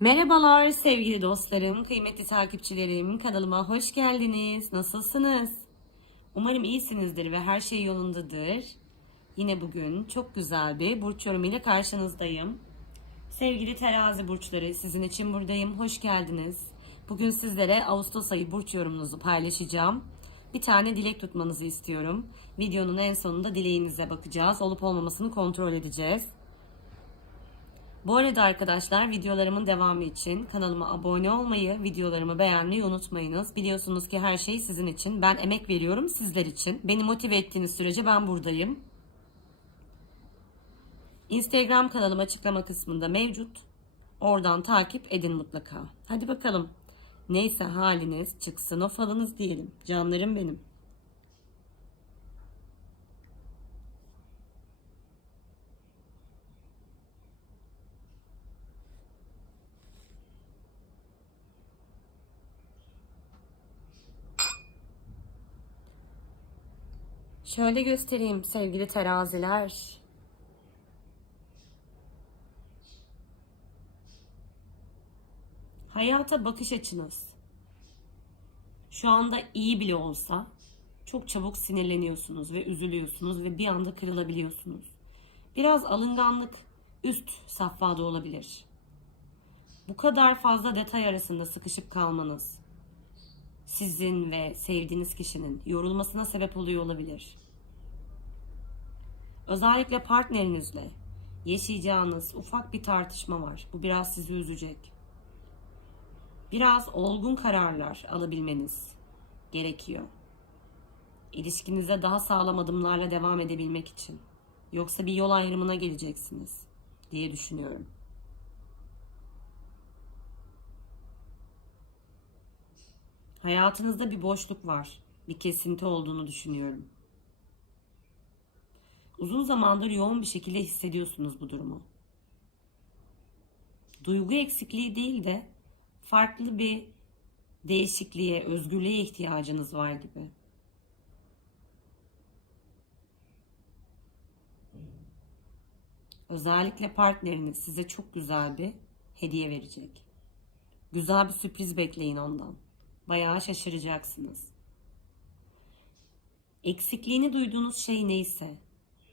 Merhabalar sevgili dostlarım, kıymetli takipçilerim. Kanalıma hoş geldiniz. Nasılsınız? Umarım iyisinizdir ve her şey yolundadır. Yine bugün çok güzel bir burç yorumu ile karşınızdayım. Sevgili terazi burçları sizin için buradayım. Hoş geldiniz. Bugün sizlere Ağustos ayı burç yorumunuzu paylaşacağım. Bir tane dilek tutmanızı istiyorum. Videonun en sonunda dileğinize bakacağız. Olup olmamasını kontrol edeceğiz. Bu arada arkadaşlar videolarımın devamı için kanalıma abone olmayı, videolarımı beğenmeyi unutmayınız. Biliyorsunuz ki her şey sizin için. Ben emek veriyorum sizler için. Beni motive ettiğiniz sürece ben buradayım. Instagram kanalım açıklama kısmında mevcut. Oradan takip edin mutlaka. Hadi bakalım. Neyse haliniz çıksın o falınız diyelim. Canlarım benim. Şöyle göstereyim sevgili teraziler. Hayata bakış açınız. Şu anda iyi bile olsa çok çabuk sinirleniyorsunuz ve üzülüyorsunuz ve bir anda kırılabiliyorsunuz. Biraz alınganlık üst safhada olabilir. Bu kadar fazla detay arasında sıkışıp kalmanız sizin ve sevdiğiniz kişinin yorulmasına sebep oluyor olabilir. Özellikle partnerinizle yaşayacağınız ufak bir tartışma var. Bu biraz sizi üzecek. Biraz olgun kararlar alabilmeniz gerekiyor. İlişkinize daha sağlam adımlarla devam edebilmek için. Yoksa bir yol ayrımına geleceksiniz diye düşünüyorum. Hayatınızda bir boşluk var. Bir kesinti olduğunu düşünüyorum. Uzun zamandır yoğun bir şekilde hissediyorsunuz bu durumu. Duygu eksikliği değil de farklı bir değişikliğe, özgürlüğe ihtiyacınız var gibi. Özellikle partneriniz size çok güzel bir hediye verecek. Güzel bir sürpriz bekleyin ondan. Bayağı şaşıracaksınız. Eksikliğini duyduğunuz şey neyse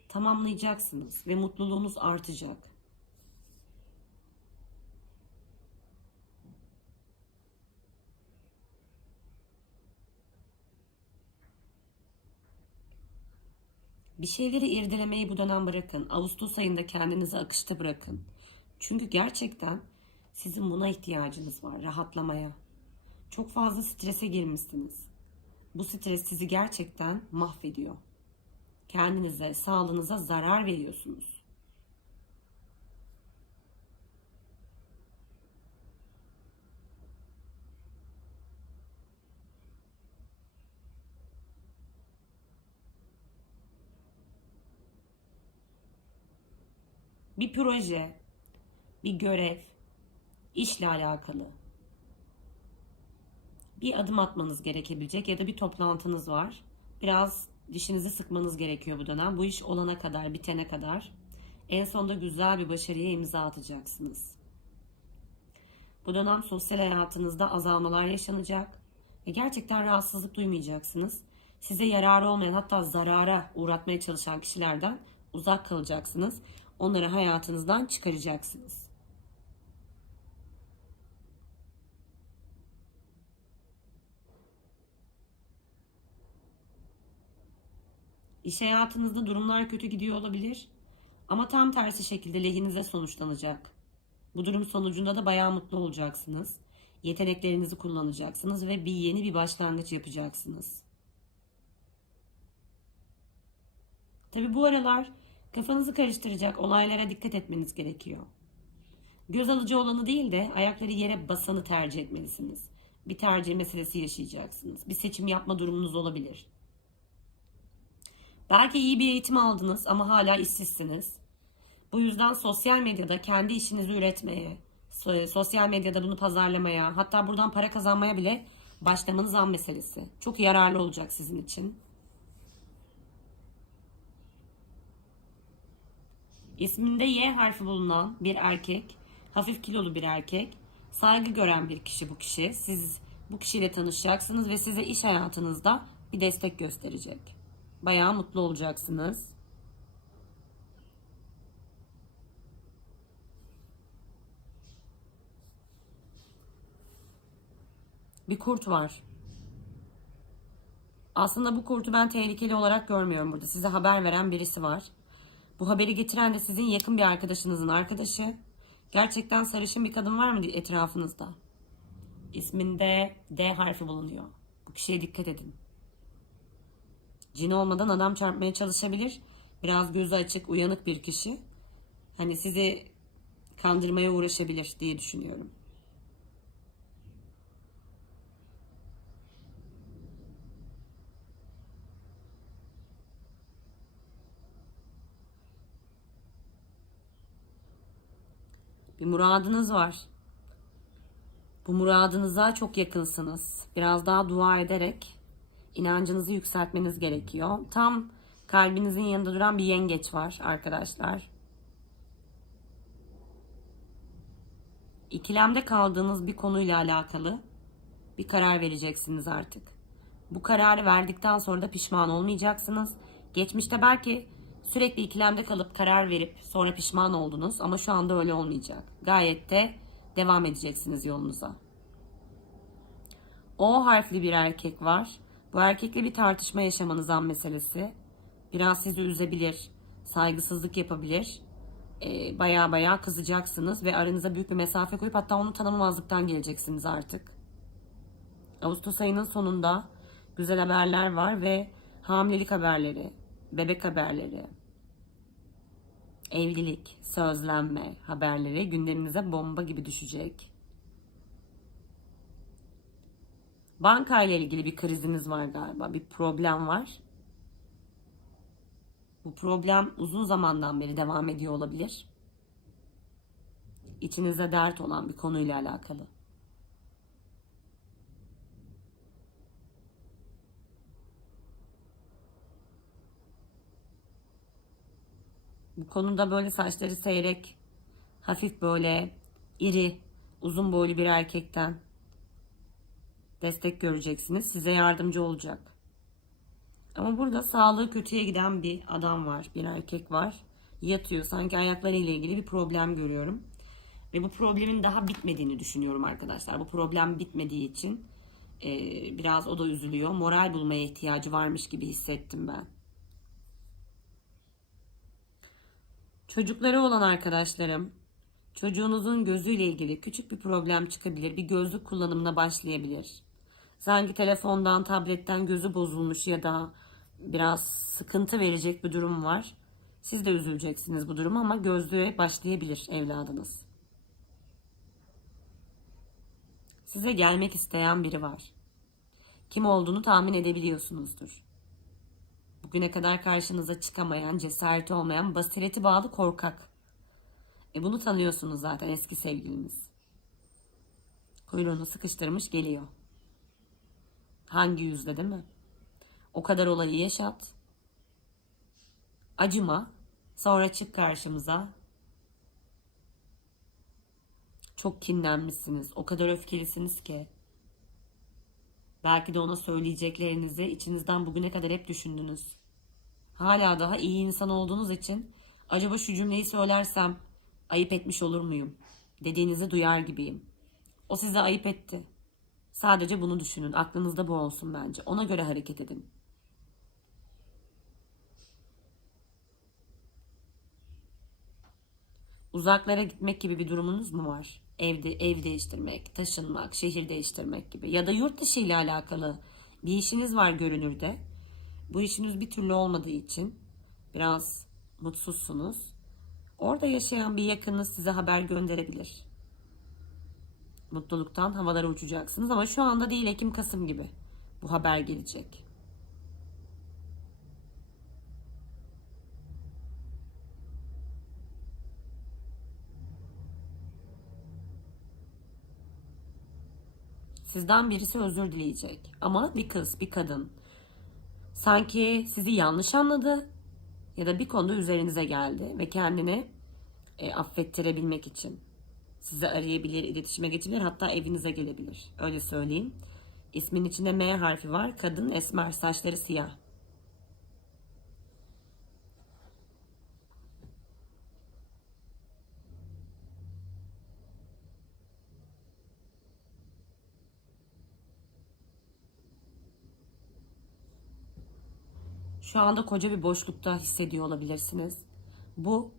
tamamlayacaksınız ve mutluluğunuz artacak. Bir şeyleri irdelemeyi bu dönem bırakın. Ağustos ayında kendinizi akışta bırakın. Çünkü gerçekten sizin buna ihtiyacınız var, rahatlamaya. Çok fazla strese girmişsiniz. Bu stres sizi gerçekten mahvediyor. Kendinize, sağlığınıza zarar veriyorsunuz. Bir proje, bir görev, işle alakalı bir adım atmanız gerekebilecek ya da bir toplantınız var. Biraz dişinizi sıkmanız gerekiyor bu dönem. Bu iş olana kadar, bitene kadar. En sonunda güzel bir başarıya imza atacaksınız. Bu dönem sosyal hayatınızda azalmalar yaşanacak ve gerçekten rahatsızlık duymayacaksınız. Size yararı olmayan hatta zarara uğratmaya çalışan kişilerden uzak kalacaksınız. Onları hayatınızdan çıkaracaksınız. İş hayatınızda durumlar kötü gidiyor olabilir. Ama tam tersi şekilde lehinize sonuçlanacak. Bu durum sonucunda da bayağı mutlu olacaksınız. Yeteneklerinizi kullanacaksınız ve bir yeni bir başlangıç yapacaksınız. Tabi bu aralar kafanızı karıştıracak olaylara dikkat etmeniz gerekiyor. Göz alıcı olanı değil de ayakları yere basanı tercih etmelisiniz. Bir tercih meselesi yaşayacaksınız. Bir seçim yapma durumunuz olabilir. Belki iyi bir eğitim aldınız ama hala işsizsiniz. Bu yüzden sosyal medyada kendi işinizi üretmeye, sosyal medyada bunu pazarlamaya, hatta buradan para kazanmaya bile başlamanız an meselesi. Çok yararlı olacak sizin için. İsminde Y harfi bulunan bir erkek, hafif kilolu bir erkek, Saygı gören bir kişi bu kişi. Siz bu kişiyle tanışacaksınız ve size iş hayatınızda bir destek gösterecek. Bayağı mutlu olacaksınız. Bir kurt var. Aslında bu kurtu ben tehlikeli olarak görmüyorum burada. Size haber veren birisi var. Bu haberi getiren de sizin yakın bir arkadaşınızın arkadaşı. Gerçekten sarışın bir kadın var mı etrafınızda? İsminde D harfi bulunuyor. Bu kişiye dikkat edin. Cin olmadan adam çarpmaya çalışabilir. Biraz gözü açık, uyanık bir kişi. Hani sizi kandırmaya uğraşabilir diye düşünüyorum. Bir muradınız var. Bu muradınıza çok yakınsınız. Biraz daha dua ederek inancınızı yükseltmeniz gerekiyor. Tam kalbinizin yanında duran bir yengeç var arkadaşlar. İkilemde kaldığınız bir konuyla alakalı bir karar vereceksiniz artık. Bu kararı verdikten sonra da pişman olmayacaksınız. Geçmişte belki sürekli ikilemde kalıp karar verip sonra pişman oldunuz ama şu anda öyle olmayacak. Gayet de devam edeceksiniz yolunuza. O harfli bir erkek var. Bu erkekle bir tartışma yaşamanız an meselesi. Biraz sizi üzebilir, saygısızlık yapabilir. Ee, baya baya kızacaksınız ve aranıza büyük bir mesafe koyup hatta onu tanımamazlıktan geleceksiniz artık. Ağustos ayının sonunda güzel haberler var ve hamilelik haberleri, bebek haberleri, evlilik, sözlenme haberleri gündeminize bomba gibi düşecek. Banka ile ilgili bir kriziniz var galiba, bir problem var. Bu problem uzun zamandan beri devam ediyor olabilir. İçinize dert olan bir konuyla alakalı. Bu konuda böyle saçları seyrek, hafif böyle iri, uzun boylu bir erkekten destek göreceksiniz. Size yardımcı olacak. Ama burada sağlığı kötüye giden bir adam var, bir erkek var. Yatıyor. Sanki ayaklarıyla ilgili bir problem görüyorum. Ve bu problemin daha bitmediğini düşünüyorum arkadaşlar. Bu problem bitmediği için e, biraz o da üzülüyor. Moral bulmaya ihtiyacı varmış gibi hissettim ben. Çocukları olan arkadaşlarım, çocuğunuzun gözüyle ilgili küçük bir problem çıkabilir. Bir gözlük kullanımına başlayabilir. Sanki telefondan, tabletten gözü bozulmuş ya da biraz sıkıntı verecek bir durum var. Siz de üzüleceksiniz bu duruma ama gözlüğe başlayabilir evladınız. Size gelmek isteyen biri var. Kim olduğunu tahmin edebiliyorsunuzdur. Bugüne kadar karşınıza çıkamayan, cesareti olmayan, basireti bağlı korkak. E bunu tanıyorsunuz zaten eski sevgiliniz. Kuyruğunu sıkıştırmış geliyor. Hangi yüzde değil mi? O kadar olayı yaşat. Acıma. Sonra çık karşımıza. Çok kinlenmişsiniz. O kadar öfkelisiniz ki. Belki de ona söyleyeceklerinizi içinizden bugüne kadar hep düşündünüz. Hala daha iyi insan olduğunuz için acaba şu cümleyi söylersem ayıp etmiş olur muyum? Dediğinizi duyar gibiyim. O size ayıp etti. Sadece bunu düşünün. Aklınızda bu olsun bence. Ona göre hareket edin. Uzaklara gitmek gibi bir durumunuz mu var? Evde ev değiştirmek, taşınmak, şehir değiştirmek gibi ya da yurt dışı ile alakalı bir işiniz var görünürde. Bu işiniz bir türlü olmadığı için biraz mutsuzsunuz. Orada yaşayan bir yakınınız size haber gönderebilir. Mutluluktan havalara uçacaksınız ama şu anda değil Ekim Kasım gibi bu haber gelecek. Sizden birisi özür dileyecek. Ama bir kız, bir kadın. Sanki sizi yanlış anladı ya da bir konuda üzerinize geldi ve kendini e, affettirebilmek için Sizi arayabilir, iletişime geçebilir, hatta evinize gelebilir. Öyle söyleyeyim. İsmin içinde M harfi var. Kadın, esmer, saçları siyah. Şu anda koca bir boşlukta hissediyor olabilirsiniz. Bu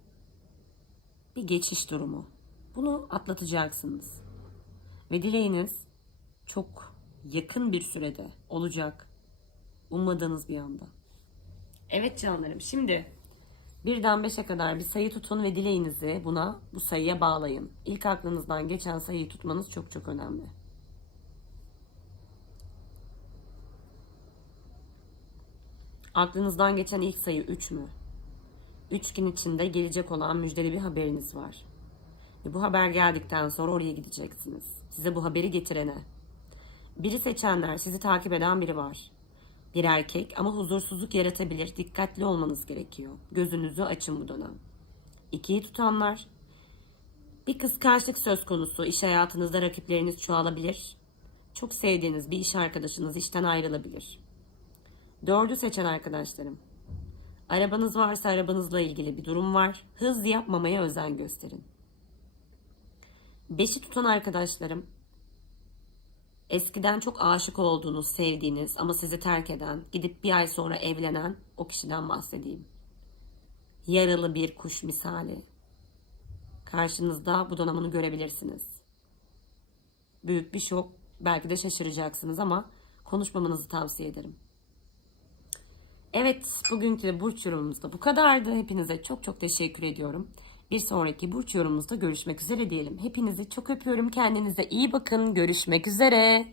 bir geçiş durumu. Bunu atlatacaksınız. Ve dileğiniz çok yakın bir sürede olacak. Ummadığınız bir anda. Evet canlarım şimdi birden beşe kadar bir sayı tutun ve dileğinizi buna bu sayıya bağlayın. İlk aklınızdan geçen sayıyı tutmanız çok çok önemli. Aklınızdan geçen ilk sayı 3 mü? 3 gün içinde gelecek olan müjdeli bir haberiniz var. Ve bu haber geldikten sonra oraya gideceksiniz. Size bu haberi getirene. Biri seçenler, sizi takip eden biri var. Bir erkek ama huzursuzluk yaratabilir. Dikkatli olmanız gerekiyor. Gözünüzü açın bu dönem. İkiyi tutanlar. Bir kıskançlık söz konusu. İş hayatınızda rakipleriniz çoğalabilir. Çok sevdiğiniz bir iş arkadaşınız işten ayrılabilir. Dördü seçen arkadaşlarım. Arabanız varsa arabanızla ilgili bir durum var. Hız yapmamaya özen gösterin. Beşi tutan arkadaşlarım. Eskiden çok aşık olduğunuz, sevdiğiniz ama sizi terk eden, gidip bir ay sonra evlenen o kişiden bahsedeyim. Yaralı bir kuş misali. Karşınızda bu donanımını görebilirsiniz. Büyük bir şok, belki de şaşıracaksınız ama konuşmamanızı tavsiye ederim. Evet, bugünkü burç yorumumuz da bu kadardı. Hepinize çok çok teşekkür ediyorum. Bir sonraki burç yorumumuzda görüşmek üzere diyelim. Hepinizi çok öpüyorum. Kendinize iyi bakın. Görüşmek üzere.